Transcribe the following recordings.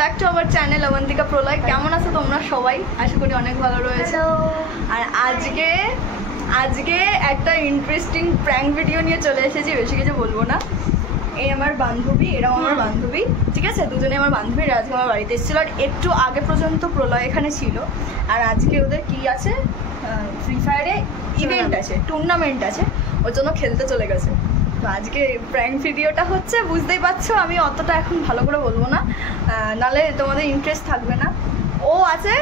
Back to our channel Abantika Pralay. কেমন আছো তোমরা সবাই? আশা করি অনেক ভালো রয়েছে। আর আজকে একটা ইন্টারেস্টিং প্র্যাঙ্ক ভিডিও নিয়ে চলে এসেছি। বেশি কিছু বলবো না। এই আমার বান্ধবী, এরাও আমার বান্ধবী, ঠিক আছে? দুজনে আমার বান্ধবীরা আজকে আমার বাড়িতে এসেছিলো। আর একটু আগে পর্যন্ত প্রলয় এখানে ছিল। আর আজকে ওদের কি আছে, ফ্রি ফায়ারে ইভেন্ট আছে, টুর্নামেন্ট আছে, ওর জন্য খেলতে চলে গেছে। তো আজকে প্র্যাঙ্ক ভিডিওটা হচ্ছে, বুঝতেই পারছো আমি অতটা এখন ভালো করে বলবো না, নাহলে তোমাদের ইন্টারেস্ট থাকবে না। ও আছে,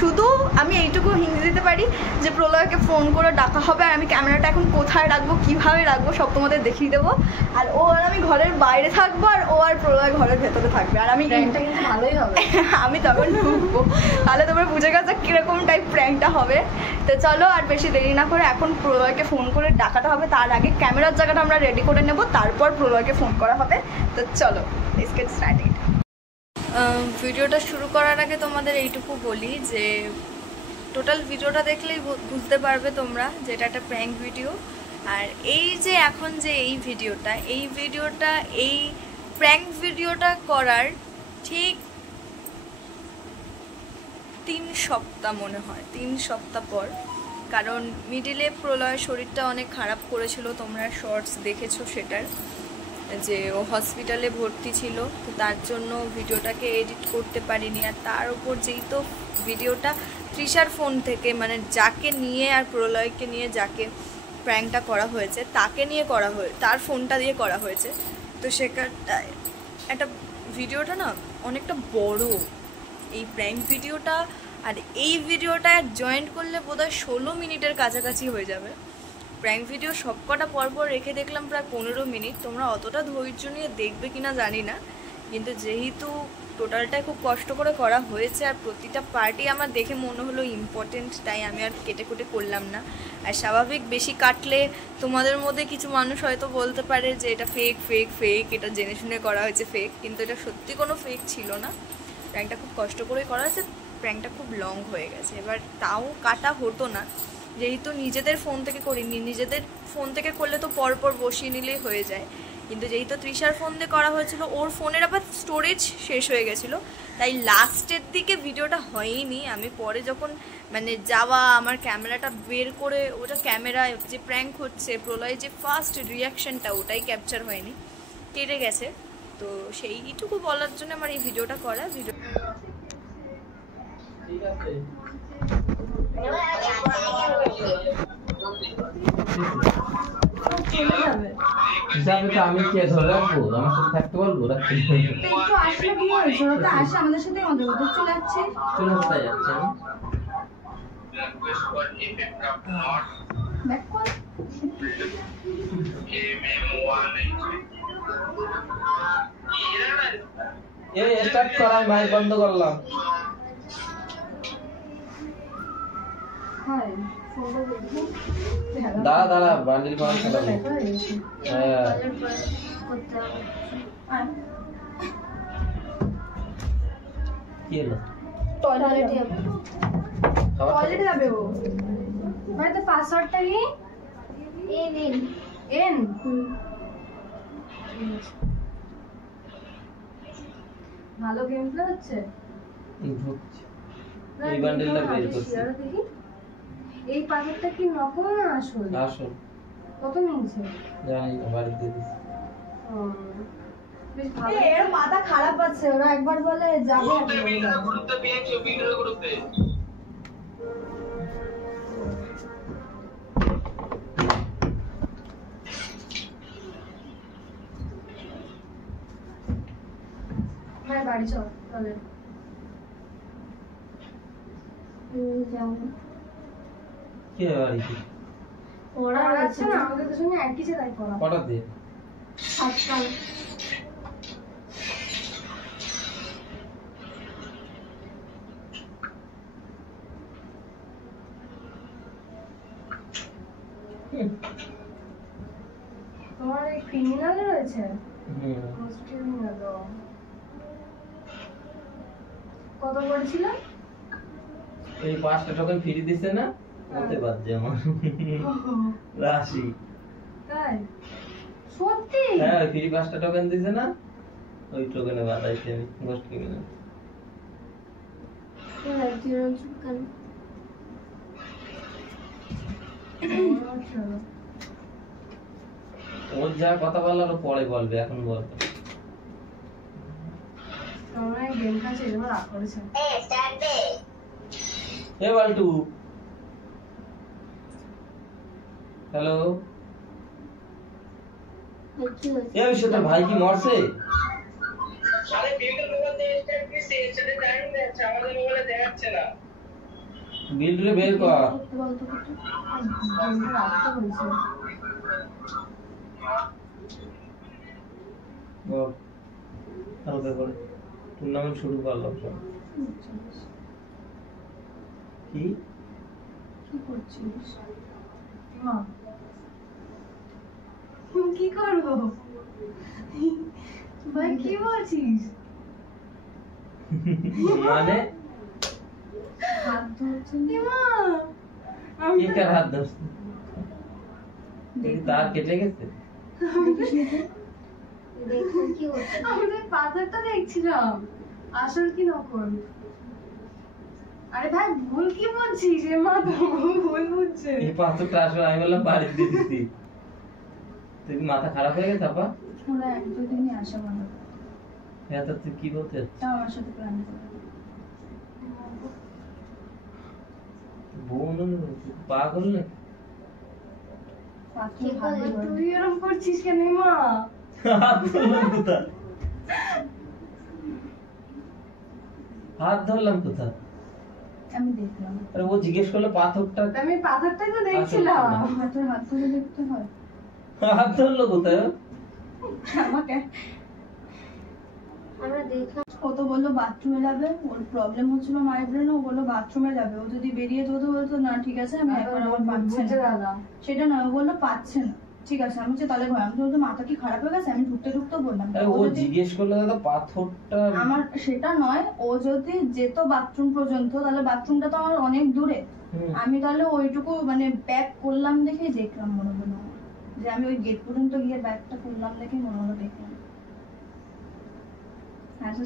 শুধু আমি এইটুকু হিন্ট দিতে পারি যে প্রলয়কে ফোন করে ডাকা হবে। আর আমি ক্যামেরাটা এখন কোথায় রাখবো, কীভাবে রাখবো সব তোমাদের দেখিয়ে দেবো। আর ও আর আমি ঘরের বাইরে থাকবো, আর ও আর প্রলয় ঘরের ভেতরে থাকবে। আর আমি প্র্যাঙ্কটা কিন্তু ভালোই হবে। আমি তখন ঢুকবো, তাহলে তোমরা বুঝে গেছো কীরকম টাইপ প্র্যাঙ্কটা হবে। তো চলো আর বেশি দেরি না করে এখন প্রলয়কে ফোন করে ডাকাটা হবে। তার আগে ক্যামেরার জায়গাটা আমরা রেডি করে নেব, তারপর প্রলয়কে ফোন করা হবে। তো চলো, লেটস গেট স্টার্টেড। ভিডিওটা শুরু করার আগে তোমাদের এইটুকু বলি যে টোটাল ভিডিওটা দেখলেই বুঝতে পারবে তোমরা যে এটা একটা প্র্যাঙ্ক ভিডিও। আর এই যে এখন যে এই প্র্যাঙ্ক ভিডিওটা করার ঠিক 3 সপ্তাহ মনে হয়, 3 সপ্তাহ পর। কারণ মিডিলে প্রলয় শরীরটা অনেক খারাপ করেছিল, তোমরা শর্টস দেখেছো সেটার, যে ও হসপিটালে ভর্তি ছিল। তো তার জন্য ভিডিওটাকে এডিট করতে পারিনি। আর তার উপর যেই তো ভিডিওটা তৃষার ফোন থেকে, মানে যাকে নিয়ে আর প্রলয়কে নিয়ে যাকে প্র্যাঙ্কটা করা হয়েছে তাকে নিয়ে করা হয়েছে, তার ফোনটা দিয়ে করা হয়েছে। তো সেখানটা একটা ভিডিওটা না অনেকটা বড় এই প্র্যাঙ্ক ভিডিওটা। আর এই ভিডিওটা জয়েন্ট করলে বোধহয় 16 মিনিটের কাছাকাছি হয়ে যাবে। প্র্যাঙ্ক ভিডিও সবকটা পরপর রেখে দেখলাম প্রায় 15 মিনিট। তোমরা অতটা ধৈর্য নিয়ে দেখবে কিনা জানি না, কিন্তু যেহেতু টোটালটাই খুব কষ্ট করে করা হয়েছে আর প্রতিটা পার্টি আমার দেখে মনে হলো ইম্পর্টেন্ট, তাই আমি আর কেটে কুটে করলাম না। আর স্বাভাবিক বেশি কাটলে তোমাদের মধ্যে কিছু মানুষ হয়তো বলতে পারে যে এটা ফেক ফেক ফেক, এটা জেনে শুনে করা হয়েছে ফেক, কিন্তু এটা সত্যি কোনো ফেক ছিল না। প্র্যাঙ্কটা খুব কষ্ট করে করা হয়েছে, প্র্যাঙ্কটা খুব লং হয়ে গেছে। এবার তাও কাটা হতো না, যেহেতু নিজেদের ফোন থেকে করিনি। নিজেদের ফোন থেকে করলে তো পরপর বসিয়ে নিলেই হয়ে যায়, কিন্তু যেহেতু তৃষার ফোন দিয়ে করা হয়েছিল, ওর ফোনের আবার স্টোরেজ শেষ হয়ে গেছিলো, তাই লাস্টের দিকে ভিডিওটা হয়নি। আমি পরে যখন মানে আমার ক্যামেরাটা বের করে ওটা ক্যামেরা যে প্র্যাঙ্ক হচ্ছে প্রলয় যে ফার্স্ট রিয়াকশানটা ওটাই ক্যাপচার হয়নি, কেটে গেছে। তো সেইটুকু বলার জন্য আমার এই ভিডিওটা করা। আমি কে ধরে রাখবো? আমার সাথে থাকতে বলবো? রাখতে আসলে কি হয়েছে, ওরা আসে আমাদের সাথে মজা করতে চলে যাচ্ছে। চলে কোথায় যাচ্ছে? স্টার্ট করা, আমি মাইক বন্ধ করলাম। দাঁড়া বান্ডিল করা খেলাবো। কি হলো? টয়লেটে যাবে ও। মানে তো পাসওয়ার্ডটা কি? এন ভালো গেম প্লে হচ্ছে। এই বান্ডিলটা বের করছি। দেখি এই প্যাকেটটা কি নকল না আসল? আসল। কত নিয়েছে জানি না, বাড়িতে দিয়েছি। বেশ ভালো। এর মাথা খারাপ আছে, ওরা একবার বলে যাবে ভাই বাড়ি চল তাহলে। কি বাড়িতে? ওরা আছে না আমাদের সঙ্গে একই জায়গায় পড়া। কটা দিয়ে? 7টা। তোমার এই ক্রিমিনাল রয়েছে? ক্রিমিনাল। কত পড়ছিল? এই 5টা টোকেন ফ্রি দিছে না, ওতে বাদ দে আমার রাশি। তাই সত্যি? হ্যাঁ, ফ্রি 5টা টোকেন দিছে না, ওই টোকেনে বাদ আইছে আমি গোস্ট কিনে। ওর যা কথা বলার ও পরে বলবে, এখন বলবে। এ বাল্টু, হ্যালো, এ বিশ্ব তোর ভাই কি মরছে? আরে বিল্ডুর মোবাইল দিয়ে স্ট্যাক দিছি, সেটা টাইম দেখাচ্ছে, আমাদের মোবাইলে দেখাচ্ছে না। বিল্ডুরে বের কর। বল, হালকা করে টুর্নামেন্ট শুরু করলাম সব। কি করছিস? কি করবো ভাই, কি বলছিস? মানে হাত ধরছেন কে কার হাত ধরছে? তার কেটে গেছে? আমি তো পাথরটা দেখছিলাম, আসল কি নকল? আরে ভাই ভুল কি বলছিস? এ মা তো ভুল বুঝছে। এই পাথরটা আসলে আমি বললাম বাড়ি দিয়ে দিচ্ছি। তুই কি মাথা খারাপ হয়ে গেছে আপা? ওরা এক দুই দিনই আসা বন্ধ করে। হ্যাঁ, তো তুই কি বলতে চাচ্ছিস? তাও আমার সাথে প্ল্যান করে। বোন পাগল নাকি? তুই এরকম করছিস কেন মা? হাত ধরলাম কোথায়? হাত ধরলাম কোথায়? আমি দেখলাম, আরে ও জিজ্ঞেস করলো পাথরটা, আমি পাথরটাই তো দেখছিলাম। হাতের হাত ধরে দেখতে হয়। হাত ধরলো কোথায়? আমাকে আমরা দেখলাম, ও তো বললো বাথরুমে যাবে, ওর প্রবলেম হচ্ছিল মাইগ্রেন, ও বললো বাথরুমে যাবে। ও যদি বেরিয়ে যেত বলতো না ঠিক আছে আমি একবার আমার পাচ্ছে না, সেটা নয়, ও বললো পাচ্ছে না, ঠিক আছে। আমি বলছি তাহলে ঘরে, আমি বলতো মাথা কি খারাপ হয়ে গেছে? আমি ঢুকতে ঢুকতে বললাম আরে ও জিজ্ঞেস করলো দাদা পাথরটা, আমার সেটা নয়, ও যদি যেত বাথরুম পর্যন্ত তাহলে বাথরুমটা তো আমার অনেক দূরে, আমি তাহলে ওইটুকু মানে ব্যাক করলাম দেখে দেখলাম, মনে হলো যে আমি ওই গেট পর্যন্ত গিয়ে ব্যাকটা করলাম দেখে মনে হলো দেখলাম।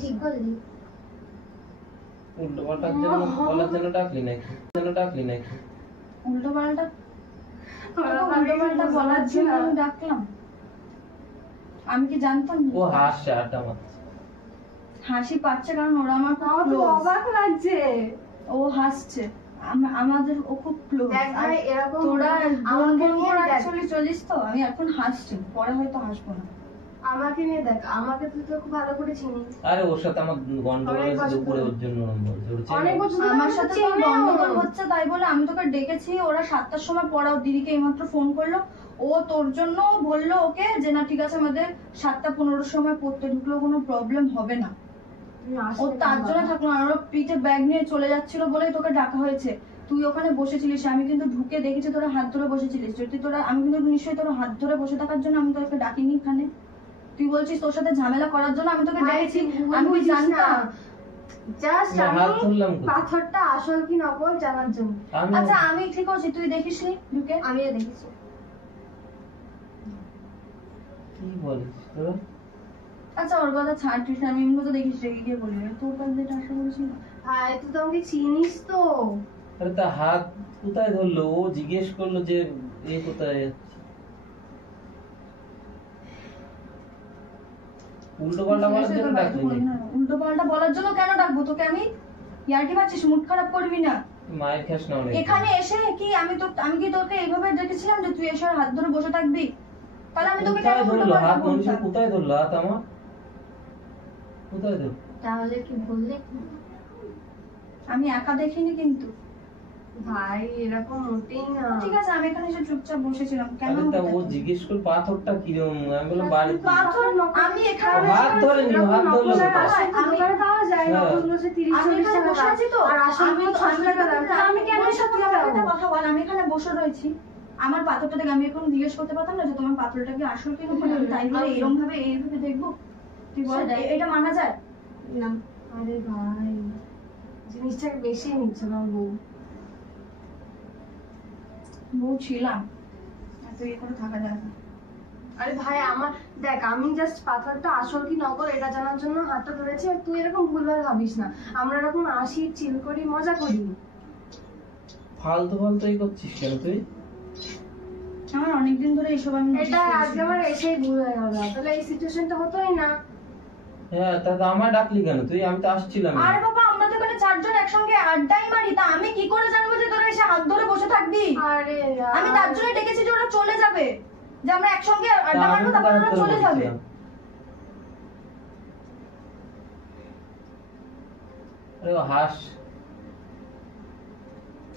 ঠিক করলি? উল্টো পাল্টার জন্য বলার জন্য ডাকলি নাকি? উল্টো পাল্টা বলার জন্য আমি ডাকলাম? আমি কি জানতাম? ও হাসছে, আড্ডা মারছে। হাসি পাচ্ছে কারণ ওরা আমার খুব ক্লোজ। অবাক লাগছে, ও হাসছে, আমাদের ও খুব ক্লোজ। তোরা অ্যাকচুয়ালি চলিস তো, আমি এখন হাসছি, পরে হয়তো হাসবো না। আমাকে নিয়ে দেখ, আমাকে তুই তো খুব ভালো করে চিনিস। আরে ওর সাথে আমার গন্ডগোল হয়েছে দুপুরে, ওর জন্য বলছে। অনেক বছর আমার সাথে তো গন্ডগোল হচ্ছে তাই বলে আমি তোকে ডেকেছি, ওরা 7টার সময় পড়া, ওর দিদিকে এইমাত্র ফোন করলো, ও তোর জন্য বললো ওকে যে না ঠিক আছে আমাদের 7:15 সময় পড়তে ঢুকলেও কোনো প্রবলেম হবে না। ও তার জন্য থাকলো, আর ওর পিঠে ব্যাগ নিয়ে চলে যাচ্ছিল বলেই তোকে ডাকা হয়েছে। তুই ওখানে বসেছিলিস, আমি কিন্তু ঢুকে দেখেছি তোরা হাত ধরে বসেছিলিস। যদি তোরা, আমি কিন্তু নিশ্চয়ই তোরা হাত ধরে বসে থাকার জন্য আমি তোকে ডাকিনি এখানে। তুই বলছিস তোর সাথে ঝামেলা করার জন্য আমি তোকে ডেকেছি, আমি কি জানতাম? জাস্ট আমি পাথরটা আসল কি নকল জানার জন্য। আচ্ছা আমি ঠিক আছে, তুই দেখিসনি ঢুকে? আমিও দেখেছি। কি বলিস তোরা? আচ্ছা ওর কথা ছাড়, তুই আমি এমনি তো দেখিস, রেগে গিয়ে বলি তোর কাছে যেটা আশা করেছি। ভাই তুই তো আমাকে চিনিস তো। আরে তা হাত কোথায় ধরলো? ও জিজ্ঞেস করলো যে এ কোথায় যাচ্ছে। উল্টো পাল্টা বলার জন্য ডাকলি? উল্টো পাল্টা বলার জন্য কেন ডাকবো তোকে আমি? ইয়ার্কি মারছিস? মুড খারাপ করবি না। মায়ের খাস না অনেক। এখানে এসে কি আমি কি তোকে এইভাবে ডেকেছিলাম যে তুই এসে হাত ধরে বসে থাকবি? তাহলে আমি তোকে কেন ধরলো হাত? মানুষের কোথায় ধরলো হাত? আমার কোথায় ধরলো? তাহলে কি বললি? আমি একা দেখিনি কিন্তু ভাই, এরকম মোটেই না। ঠিক আছে আমি এখানে এসে চুপচাপ বসেছিলাম, কেন? ও জিজ্ঞেস করল পাথরটা কিরকম, আমি বললাম বাড়ি। পাথর আমি এখানে হাত ধরে নি, হাত ধরলো আমি করে পাওয়া যায় না, ওগুলো যে 30-40 টাকা বসে আছি তো, আর আসলে 6 টাকা দাম। আমি কেন সত্যি কথা বল, আমি এখানে বসে রয়েছি, আমার পাথরটা দেখে আমি এখন জিজ্ঞেস করতে পারতাম না যে তোমার পাথরটা কি আসল কি নকল? তাই বলে এইভাবে দেখবো? তুই বল এটা মানা যায় না? আরে ভাই জিনিসটা বেশি নিচ্ছে না। বউ ছিলাম, এত ইয়ে করে থাকা যায় না। আরে ভাই আমার দেখ, আমি জাস্ট পাথরটা আসল কি নকল এটা জানার জন্য হাতটা ধরেছি, আর তুই এরকম ভুলভাল ভাবিস না। আমরা এরকম আসি, চিল করি, মজা করি। ফালতু ফালতু এই করছিস কেন তুই? আমার অনেকদিন ধরে এইসব আমি notice এটা করেছি। আজকে আমার এসেই ভুল হয়ে গেল, তাহলে এই সিচুয়েশনটা হতোই না। হ্যাঁ, তা তো আমায় ডাকলি কেন তুই? আমি তো আসছিলাম। আরে বাবা, আমরা তো এখানে চারজন একসঙ্গে আড্ডাই মারি, তা আমি কি করে জানবো যে তোরা এসে হাত ধরে বসে থাকবি? আরে আমি তার জন্য ডেকেছি যে ওরা চলে যাবে, যে আমরা একসঙ্গে আড্ডা মারবো, তারপর ওরা চলে যাবে। আরে ও হাস,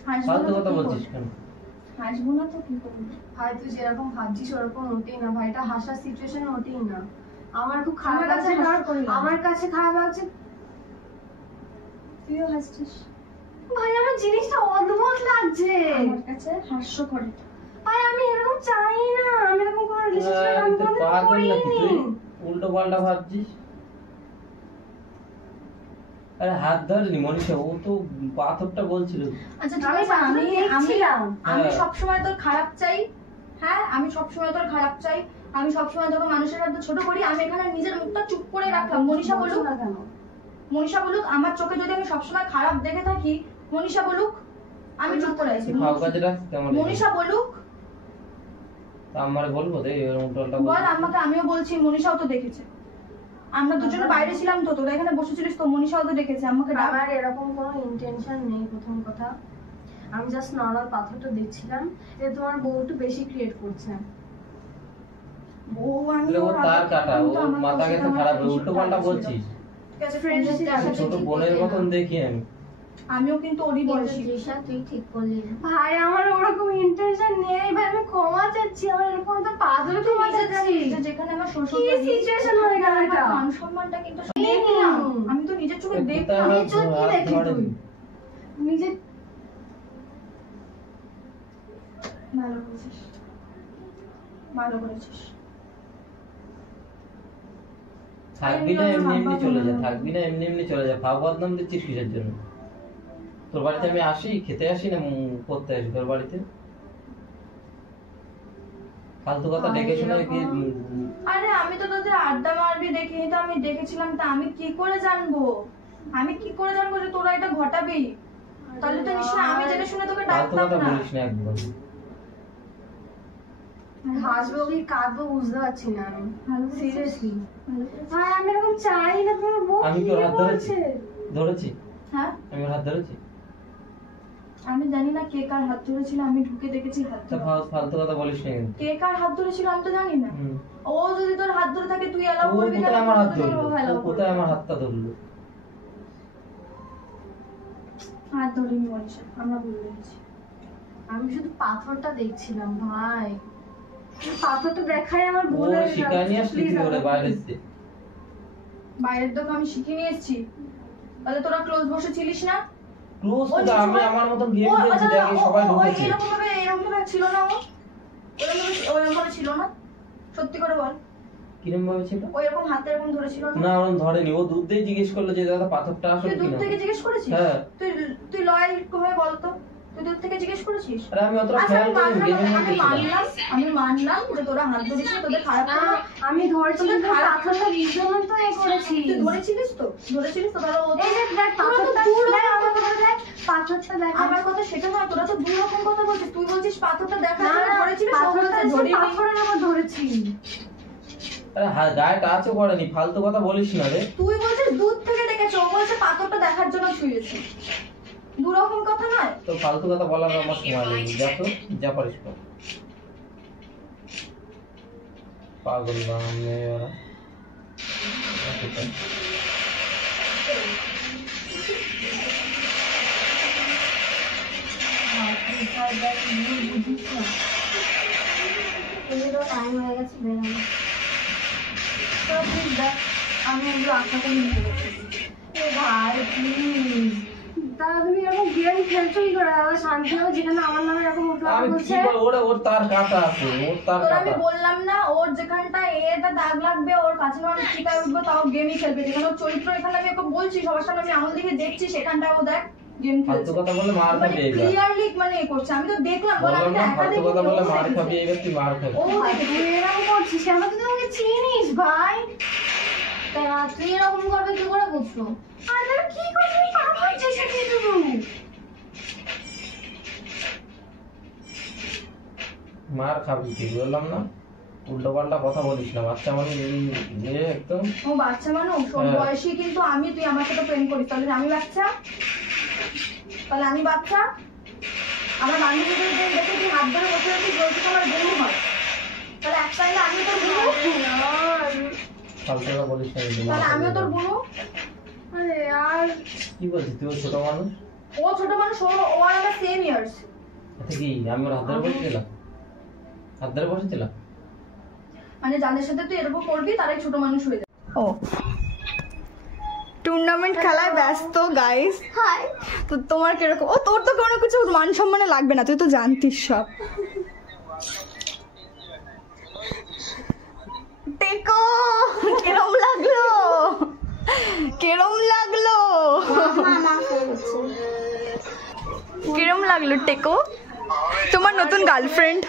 হাসবো ফালতু না তো কথা কি বলছিস করবো? কেন? হাসবো না তো কি করবো? ভাই তুই যেরকম ভাবছিস ওরকম হতেই না ভাই, এটা হাসার সিচুয়েশন হতেই না। আমার খুব খারাপ আমার কাছে লাগছে, হাস্য করে লাগছে। আমার কাছে খারাপ লাগছে। তুইও হাসছিস? ভাই আমার জিনিসটা অদ্ভুত লাগছে। আমার কাছে হাস্য করে। ভাই আমি এরকম চাই না, আমি এরকম কোনো রিলেশনশিপ আমি তুই কোনোদিন পাগল নাকি করিনি। তুই? উল্টো পাল্টা ভাবছিস। আরে হাত ধরেনি মনীষা, ও তো পাথরটা বলছিল। আচ্ছা ঠিক আমি আছে, আমি আমি দেখছিলাম। আমি হ্যাঁ। সবসময় তোর খারাপ চাই। হ্যাঁ, আমি সবসময় তোর খারাপ চাই। আমি সবসময় তোকে মানুষের সাথে ছোট করি। আমি এখানে নিজের মুখটা চুপ করে রাখলাম। মনীষা বলুক, না কেন? মনীষা বলুক, আমার চোখে যদি আমি সবসময় খারাপ দেখে থাকি, মনীষা বলুক, আমি চুপ করে আছি। ফাও কাজে রাখছিস কেমন? মনীষা বলুক, আমার বলবো দে এরকম উল্টো বল আমাকে। আমিও বলছি, মনীষাও তো দেখেছে। আমরা দুজনে বাইরে ছিলাম তো, তোরা এখানে বসেছিলিস তো, মনীষাও তো দেখেছে আমাকে। ডাক। আমার এরকম কোনো ইন্টেনশন নেই। প্রথম কথা, আমি জাস্ট নর্মাল পাথরটা দেখছিলাম যে তোমার বউ একটু বেশি ক্রিয়েট করছে। ও আমি ও ওর তার আগে কাটা, কিন্তু ও আমার মাথা সাথে গেছে আমার খারাপ, friendship উল্টো পাল্টা খারাপ ছিল। বলছিস। ঠিক আছে, Friendship friendship দেখাতে ছোট ঠিক বোনের করলি না। মতন দেখি আমি। আমিও কিন্তু ওরই বয়সী। তৃষা তুই ঠিক করলি না। ভাই আমার ওরকম ইন্টেনশন নেই ভাই, আমি ক্ষমা চাচ্ছি। আমার এরকম তো পাথরে ক্ষমা চাচ্ছি। যে যেখানে আমার শ্বশুর কি বাড়ি, situation হয়ে গেল আমার এটা? মান সম্মানটা কিন্তু দেখলাম। আমি তো নিজের চোখে কোথায় দেখলাম। হাত চোখ কি হাত দেখলি ধরেনি? তুই? নিজে ভালো করেছিস, ভালো করেছিস। থাকবি না এমনি এমনি চলে যা, থাকবি না এমনি এমনি চলে যা। ফাও বদনাম দিচ্ছিস কিসের জন্য? তোর বাড়িতে আমি আসি, খেতে আসি না পড়তে আসি তোর বাড়িতে? ফালতু কথা ডেকে শুনে কি? আরে আমি তো তোদের আড্ডা মারবি দেখিনি, তো আমি দেখেছিলাম, তা আমি কি করে জানবো? আমি কি করে জানবো যে তোরা এটা ঘটাবি? তাহলে তো নিশ্চয়ই আমি জেনে শুনে তোকে ফালতু ডাকতাম কথা না। বলিস না একদম। হাসবো কি কাঁদবো বুঝতে পারছি না আমি। ভালো সিরিয়াসলি ভালো করেছিস। ভাই আমি এরকম চাই না। তোমার বউ আমি কি কি ওর হাত ধরেছি? বলছে? ধরেছি? হ্যাঁ, আমি ওর হাত ধরেছি? আমি জানি না কে কার হাত ধরেছিল, আমি ঢুকে দেখেছি হাত তা ধরা। ফালতু কথা বলিস না কিন্তু। কে কার হাত ধরেছিল আমি তো জানি না। হুম। ও যদি তোর হাত ধরে থাকে তুই এলাও ও করবি কোথায় কেন? আমার হাত তোর জন্য ধরলো? ও allow ও কোথায় করবে। আমার হাতটা ধরলো? হাত ধরিনি মনীষা, আমরা ভুল দেখেছি। আমি শুধু পাথরটা দেখছিলাম ভাই। পাথরটা দেখাই আমার ও ভুল হয়ে গেছে। শিকার নিয়ে আসলি Please তুই ওরে আমাকে বাইরে please। এসে। বাইরের দোকে আমি শিখে নিয়ে এসেছি। তাহলে তোরা ক্লোজ বসেছিলিস না? ক্লোজ ও তো আমি যে আমার মতন গেম ও- খেলছি, আচ্ছা, দেখি ও- সবাই ও- ও ঢুকেছে। এরকম ভাবে ছিল না ও? ওরকম ভাবে ছিল না? সত্যি করে বল। কিরম ভাবে ছিল? ও এরকম হাতে এরকম ধরেছিল না? না ওরকম ধরেনি, ও দুধ দিয়ে জিজ্ঞেস করলো যে দাদা পাথরটা আসল তুই দূর কিনা। থেকে জিজ্ঞেস করেছিস? হ্যাঁ। তুই লয়াল হয়ে বলতো, তুই দূর থেকে জিজ্ঞেস করেছিস? আরে আমি অতটা আচ্ছা, খেয়াল আমি করিনি, গেমের মানলাম, মধ্যে ছিলাম। আমি মানলাম যে তোরা হাত ধরিস না, তোদের খারাপ না, লাগলো। আমি ধরেছি তোদের কিন্তু খারাপ- পাথরটা বিজন্য তো এ করেছি। তুই ধরেছিলিস তো? ধরেছিলিস তো? তাহলে ও তো- এই যে দেখ তোরা তো পাথরটা দু রকম দেখ, আমার কথা কথা দেখ, পাথরটা দেখ। আমার কথা সেটা নয়, তোরা তো দুই রকম কথা বলছিস। তুই বলছিস পাথরটা দেখার না, জন্য না, ধরেছিলিস, ও পাথরটা বলছে এসে ধরিনি। পাথরের উপর ধরেছি। আরে গায়ে টাচও করেনি, ফালতু কথা বলিস না রে। তুই বলছিস দুধ থেকে ডেকেছে, ও বলছে পাথরটা দেখার জন্য ছুঁয়েছে। দু রকম কথা নয়। তো ফালতু কথা বলার আমার সময় নেই, যা তো যা পারিস কর। পাগল বানানো ওরা। বুঝিস না। এই তো টাইম হয়ে গেছে বেরোনো। তো প্লিজ দেখ, আমি এগুলো আপনাকে নিয়ে যাচ্ছি। এ ভাই প্লিজ, তারা তুমি এরকম গেম খেলছো কি করে? আবার শান্তি হবে যেখানে আমার নামে এরকম উঠলো আমি কি বলছে। বল, ওর তার কাটা আছে, ওর তার তোর আমি কাটা। বললাম না, ওর যেখানটা এটা দাগ লাগবে, ওর কাছে মানুষ চিকায় উঠবে, তাও গেমই খেলবে। যেখানে ওর চরিত্র, এখানে আমি ওকে বলছি সবার সামনে, আমি আঙুল দিকে দেখছি, সেখানটায় ও দেখ গেম ফালতু খেলছে কথা বললে মার খাবি এইবার। ক্লিয়ারলি মানে এ করছে, আমি তো দেখলাম বল, আমি তো একা ফালতু দেখিনি, কথা বললে ও মার দেখেছে। খাবি এইবার, তুই মার খাবি। ও তুই এরকম করছিস, আমাকে তো আমাকে চিনিস ভাই। তা তুই এরকম করবে কি করে বুঝলো? আরে কি করছিস, পাথর চেষে কি শুধু মার খাবি তুই, বললাম না উল্টো পাল্টা কথা বলিস না, বাচ্চা মানুষ একদম। ও বাচ্চা মানুষ, ওর হ্যাঁ। বয়সী কিন্তু আমি, তুই আমার সাথে প্রেম করিস, তাহলে আমি বাচ্চা? তাহলে আমি বাচ্চা? আমার বান্ধবীদের দেখে তুই হাত ধরে বসে আছিস, বলছিস আমার বন্ধু হয়, তাহলে এক টাইমে আমি তোর বন্ধু, ফালতু কথা বলিস না কিন্তু, মার তাহলে খাবি আমিও তোর এবার। বন্ধু? আরে আর কি বলছিস তুই? ও ছোট মানুষ, ও ছোট মানুষ, ও আর আমার সেম ইয়ার্স। আচ্ছা কি আমি ওর হাত ধরে বসেছিলাম? হাত ধরে বসেছিলাম? মানে যাদের সাথে তুই এরকম করবি তারাই ছোট মানুষ হয়ে যাবে। ও টুর্নামেন্ট খেলায় ব্যস্ত গাইস। হাই, তো তোমার কিরকম? ও তোর তো কোনো কিছু মান সম্মানে লাগবে না, তুই তো জানতিস সব। টেকো কিরম লাগলো? কিরম লাগলো? মা ফোন করছে। কিরম লাগলো টেকো তোমার নতুন গার্লফ্রেন্ড?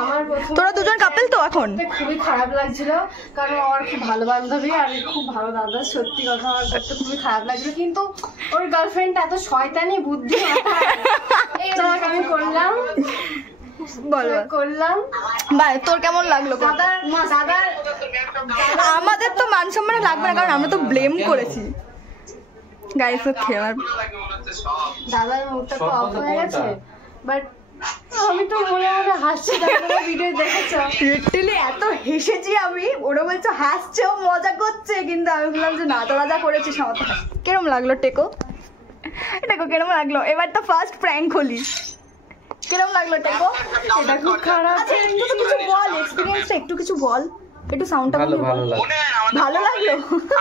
আমার প্রথমে তোরা দুজন কাপল তো এখন? খুবই খারাপ লাগছিল, কারণ ওর খুব ভালো বান্ধবী আর খুব ভালো দাদা, সত্যি কথা আমার করতে খুবই খারাপ লাগছিল, কিন্তু ওর গার্লফ্রেন্ড এত শয়তানি বুদ্ধি এই আমি করলাম করলাম বাই, তোর কেমন লাগলো? দাদার আমাদের তো মান সম্মানে লাগবে না, কারণ আমরা তো ব্লেম করেছি গাইস। খেলার দাদার মুখটা সব অফ কথা হয়ে গেছে, কোনটা? বাট আমি তো মনে মনে হাসছি, দাদার ভিডিও দেখেছো? লিটারালি এত হেসেছি আমি, ওরা বলছে হাসছে, ও মজা করছে, কিন্তু আমি বললাম যে না, তোরা যা করেছিস আমার তো কিরম লাগলো টেকো? টেকো কিরম লাগলো? এবার তো ফার্স্ট প্র্যাঙ্ক হলি, কিরম লাগলো টেকো? এটা খুব খারাপ। আচ্ছা একটু তো কিছু বল, এক্সপেরিয়েন্সটা একটু কিছু বল, একটু সাউন্ডটা ভালো ভালো লাগে। ভালো লাগলো।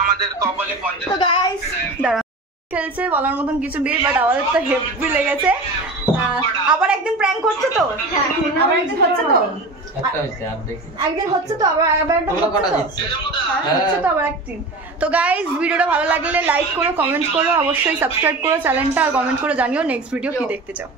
আমাদের কপালে পঞ্চাশ তো গাইস দাঁড়া, খেলছে বলার মতন কিছু নেই, বাট আমাদের তো হেভি লেগেছে। আবার একদিন প্র্যাঙ্ক করছে তো? আবার একদিন হচ্ছে তো? একটা হয়েছে আর দেখি একদিন হচ্ছে তো, আবার একটা তোমরা হচ্ছে কটা তো? জিতছো? হচ্ছে তো আবার একদিন। তো গাইস ভিডিওটা ভালো লাগলে লাইক করো, কমেন্ট করো, অবশ্যই সাবস্ক্রাইব করো চ্যানেলটা, আর কমেন্ট করে জানিও নেক্সট ভিডিও কি দেখতে চাও।